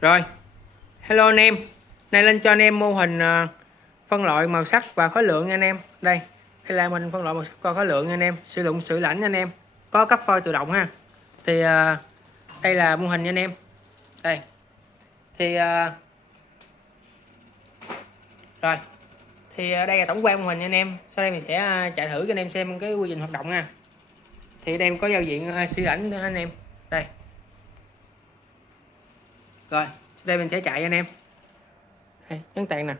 Rồi, hello anh em. Nay lên cho anh em mô hình phân loại màu sắc và khối lượng nha anh em. Đây là mình phân loại màu sắc và khối lượng nha anh em. Sử dụng sử lãnh nha anh em. Có cấp phôi tự động ha. Thì đây là mô hình nha anh em. Đây. Thì rồi. Thì đây là tổng quan mô hình nha anh em. Sau đây mình sẽ chạy thử cho anh em xem cái quy trình hoạt động nha. Thì đây có giao diện sử lãnh nữa anh em. Đây. Rồi, đây mình sẽ chạy cho anh em. Đây, nhấn tàn nè.